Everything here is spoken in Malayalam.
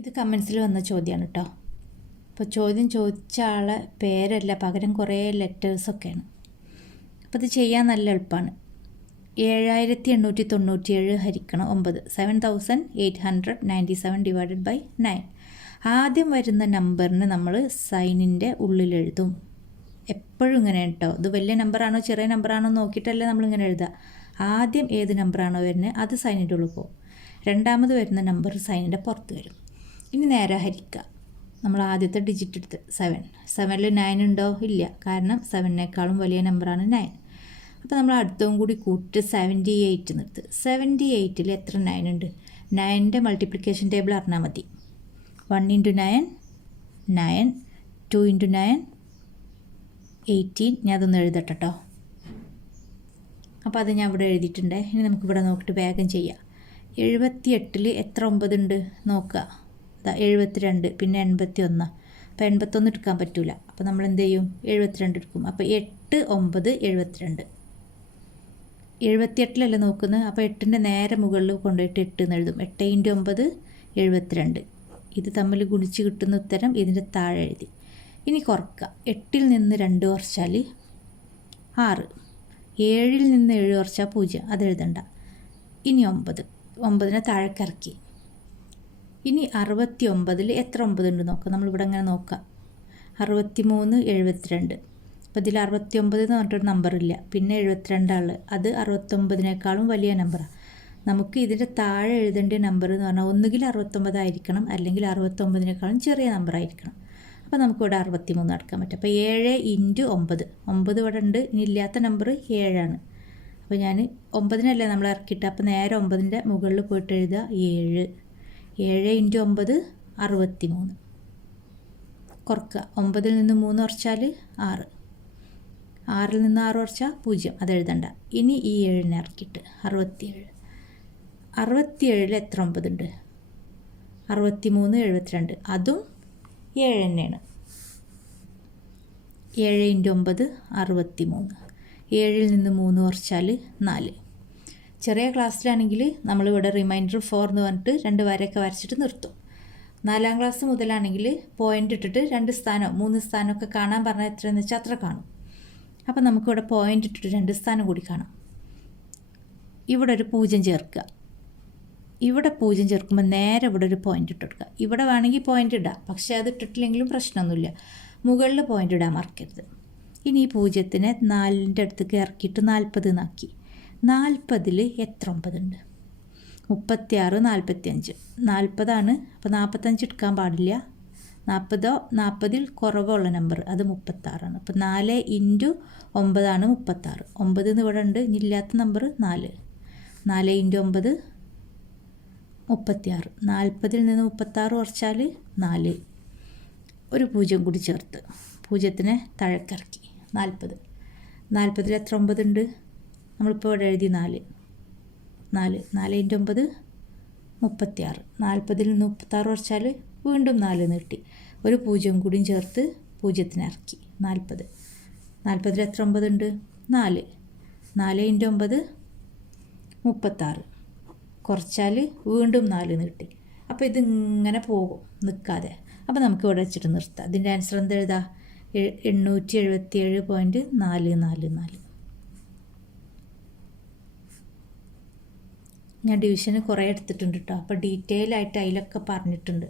ഇത് കമൻസിൽ വന്ന ചോദ്യമാണ് കേട്ടോ. അപ്പോൾ ചോദ്യം ചോദിച്ച ആളെ പേരല്ല, പകരം കുറേ ലെറ്റേഴ്സൊക്കെയാണ്. അപ്പോൾ ഇത് ചെയ്യാൻ നല്ല എളുപ്പമാണ്. 7897 ഹരിക്കണം 9, 7897 ഡിവൈഡഡ് ബൈ 9. ആദ്യം വരുന്ന നമ്പറിന് നമ്മൾ സൈനിൻ്റെ ഉള്ളിലെഴുതും. എപ്പോഴും ഇങ്ങനെ കേട്ടോ. ഇത് വലിയ നമ്പറാണോ ചെറിയ നമ്പറാണോ നോക്കിയിട്ടല്ലേ നമ്മളിങ്ങനെ എഴുതുക. ആദ്യം ഏത് നമ്പറാണോ വരുന്നത് അത് സൈനിൻ്റെ ഉള്ളിൽ പോകും. രണ്ടാമത് വരുന്ന നമ്പർ സൈനിൻ്റെ പുറത്ത് വരും. ഇനി നേരെ ഹരിക്കുക. നമ്മൾ ആദ്യത്തെ ഡിജിറ്റ് എടുത്ത് 7ൽ 9 ഉണ്ടോ? ഇല്ല, കാരണം 7നേക്കാളും വലിയ നമ്പറാണ് 9. അപ്പോൾ നമ്മൾ അടുത്തതും കൂടി കൂട്ടി 78 നിർത്ത്. 78ൽ എത്ര 9 ഉണ്ട്? 9ൻ്റെ മൾട്ടിപ്ലിക്കേഷൻ ടേബിൾ അറിഞ്ഞാൽ മതി. 1 × 9 9, 2 × 9 18. ഞാൻ അതൊന്ന് എഴുതട്ടെ കേട്ടോ. അപ്പോൾ അത് ഞാൻ ഇവിടെ എഴുതിയിട്ടുണ്ട്. ഇനി നമുക്കിവിടെ നോക്കിയിട്ട് വേഗം ചെയ്യാം. 78ൽ എത്ര 9 ഉണ്ട് നോക്കുക. 72, പിന്നെ 81. അപ്പോൾ 81 എടുക്കാൻ പറ്റില്ല. അപ്പോൾ നമ്മൾ എന്ത് ചെയ്യും? 72 എടുക്കും. അപ്പോൾ 8, 9, 72. 78ലല്ലേ നോക്കുന്നത്. അപ്പോൾ 8ൻ്റെ നേരെ മുകളിൽ കൊണ്ടുപോയിട്ട് 8 എന്ന് എഴുതും. 8 × 9 72. ഇത് തമ്മിൽ ഗുണിച്ച് കിട്ടുന്ന ഉത്തരം ഇതിൻ്റെ താഴെ എഴുതി. ഇനി കുറക്കുക. 8ൽ നിന്ന് 2 കുറച്ചാൽ 6, 7ൽ നിന്ന് 7 കുറച്ചാൽ 0, അത് എഴുതണ്ട. ഇനി 9നെ താഴേക്കിറക്കി. ഇനി 69ൽ എത്ര 9 ഉണ്ട് നോക്കാം. നമ്മളിവിടെ അങ്ങനെ നോക്കാം. 63, 72. അപ്പോൾ ഇതിൽ 69 എന്ന് പറഞ്ഞിട്ടൊരു നമ്പറില്ല. പിന്നെ 72 അത് 69നേക്കാളും വലിയ നമ്പറാണ്. നമുക്ക് ഇതിൻ്റെ താഴെ എഴുതേണ്ട നമ്പർ എന്ന് പറഞ്ഞാൽ ഒന്നുകിൽ 69 ആയിരിക്കണം, അല്ലെങ്കിൽ 69നേക്കാളും ചെറിയ നമ്പറായിരിക്കണം. അപ്പോൾ നമുക്കിവിടെ 63 എടുക്കാൻ പറ്റും. അപ്പോൾ 7 × 9. 9 ഇവിടെ ഉണ്ട്. ഇനി ഇല്ലാത്ത നമ്പർ 7 ആണ്. അപ്പോൾ ഞാൻ 9നല്ലേ നമ്മൾ ഇറക്കിയിട്ട്, അപ്പോൾ നേരെ 9ൻ്റെ മുകളിൽ പോയിട്ട് എഴുതുക 7. 7 × 9 63. കുറക്കുക. 9ൽ നിന്ന് 3 കുറച്ചാൽ 6, 6ൽ നിന്ന് 6 കുറച്ചാൽ 0, അത് എഴുതണ്ട. ഇനി ഈ 7നെ ഇറക്കിയിട്ട് 67. 67ൽ എത്ര 9 ഉണ്ട്? 63, 72. അതും 7 തന്നെയാണ്. 7 × 9 63. 7ൽ നിന്ന് 3 കുറച്ചാൽ 4. ചെറിയ ക്ലാസ്സിലാണെങ്കിൽ നമ്മളിവിടെ റിമൈൻഡർ 4 എന്ന് പറഞ്ഞിട്ട് 2 വരയൊക്കെ വരച്ചിട്ട് നിർത്തും. 4ാം ക്ലാസ് മുതലാണെങ്കിൽ പോയിൻ്റ് ഇട്ടിട്ട് 2 സ്ഥാനമോ 3 സ്ഥാനമൊക്കെ കാണാൻ പറഞ്ഞാൽ എത്രയെന്ന് വെച്ചാൽ അത്ര കാണും. അപ്പോൾ നമുക്കിവിടെ പോയിൻ്റ് ഇട്ടിട്ട് 2 സ്ഥാനം കൂടി കാണാം. ഇവിടെ ഒരു 0 ചേർക്കുക. ഇവിടെ 0 ചേർക്കുമ്പോൾ നേരെ ഇവിടെ ഒരു പോയിൻ്റ് ഇട്ട് കൊടുക്കുക. ഇവിടെ വേണമെങ്കിൽ പോയിൻ്റ് ഇടാം, പക്ഷേ അത് ഇട്ടിട്ടില്ലെങ്കിലും പ്രശ്നമൊന്നുമില്ല. മുകളിൽ പോയിൻ്റ് ഇടാൻ മറക്കരുത്. ഇനി ഈ 0നെ 4ൻ്റെ അടുത്തേക്ക് ഇറക്കിയിട്ട് 40 എന്നാക്കി. 40ൽ എത്ര 9 ഉണ്ട്? 36, 45. 40 ആണ്. അപ്പോൾ 45 എടുക്കാൻ പാടില്ല. 40ൽ കുറവുള്ള നമ്പർ അത് 36 ആണ്. അപ്പോൾ 4 × 9 ആണ് 36. 9 എന്ന് ഇവിടെ ഉണ്ട്. ഇനി ഇല്ലാത്ത നമ്പർ 4. 4 × 9 36. 40ൽ നിന്ന് 36 കുറച്ചാൽ 4. ഒരു 0 കൂടി ചേർത്ത് 0നെ താഴേക്കിറക്കി 40. 40ൽ എത്ര 9 ഉണ്ട്? നമ്മളിപ്പോൾ ഇവിടെ എഴുതി 4. 4 × 9 36. 40ൽ നിന്ന് 36 കുറച്ചാൽ വീണ്ടും 4 നീട്ടി. ഒരു 0 കൂടിയും ചേർത്ത് 0നെ ഇറക്കി 40. 40ൽ എത്ര 9 ഉണ്ട്? 4. 4 × 9 36. കുറച്ചാൽ വീണ്ടും 4 നീട്ടി. അപ്പോൾ ഇതിങ്ങനെ പോകും നിൽക്കാതെ. അപ്പോൾ നമുക്ക് ഇവിടെ വെച്ചിട്ട് നിർത്താം. അതിൻ്റെ ആൻസർ എന്താ എഴുതാം? 877.444. ഞാൻ ഡിവിഷന് കുറേ എടുത്തിട്ടുണ്ട് കേട്ടോ. അപ്പോൾ ഡീറ്റെയിൽ ആയിട്ട് അതിലൊക്കെ പറഞ്ഞിട്ടുണ്ട്.